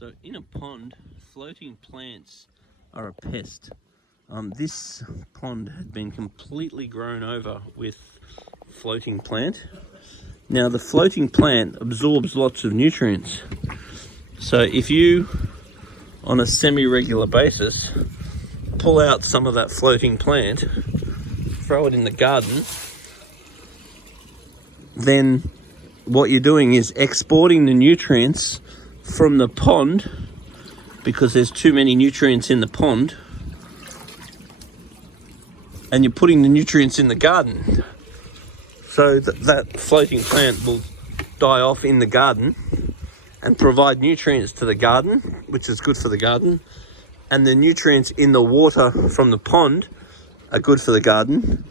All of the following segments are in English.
So in a pond, floating plants are a pest. This pond had been completely grown over with floating plant. Now the floating plant absorbs lots of nutrients. So if you, on a semi-regular basis, pull out some of that floating plant, throw it in the garden, then what you're doing is exporting the nutrients from the pond, because there's too many nutrients in the pond, and you're putting the nutrients in the garden. So that floating plant will die off in the garden and provide nutrients to the garden, which is good for the garden. And the nutrients in the water from the pond are good for the garden,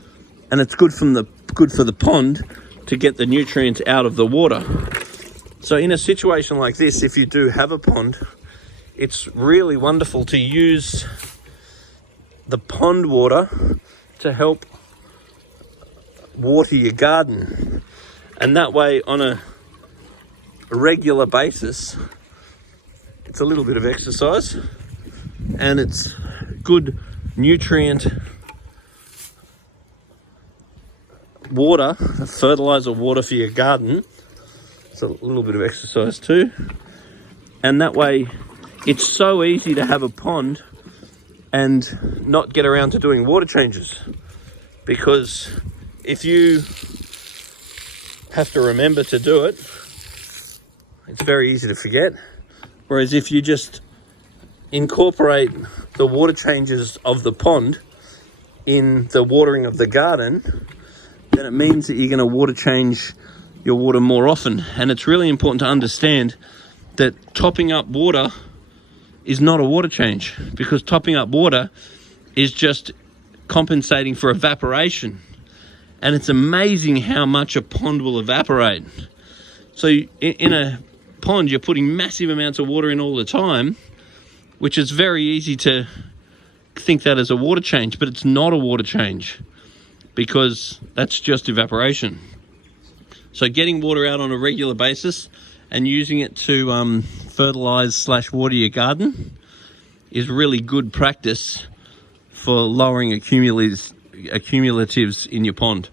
and it's good for the pond to get the nutrients out of the water. So in a situation like this, if you do have a pond, it's really wonderful to use the pond water to help water your garden. And that way, on a regular basis, it's a little bit of exercise and it's good nutrient water, fertilizer water for your garden. It's a little bit of exercise too. And that way, it's so easy to have a pond and not get around to doing water changes, because if you have to remember to do it, it's very easy to forget. Whereas if you just incorporate the water changes of the pond in the watering of the garden, then it means that you're going to water change your water more often. And it's really important to understand that topping up water is not a water change, because topping up water is just compensating for evaporation. And it's amazing how much a pond will evaporate. So in a pond, you're putting massive amounts of water in all the time, which is very easy to think that as a water change, but it's not a water change, because that's just evaporation. So getting water out on a regular basis and using it to fertilize / water your garden is really good practice for lowering accumulatives in your pond,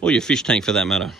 or your fish tank for that matter.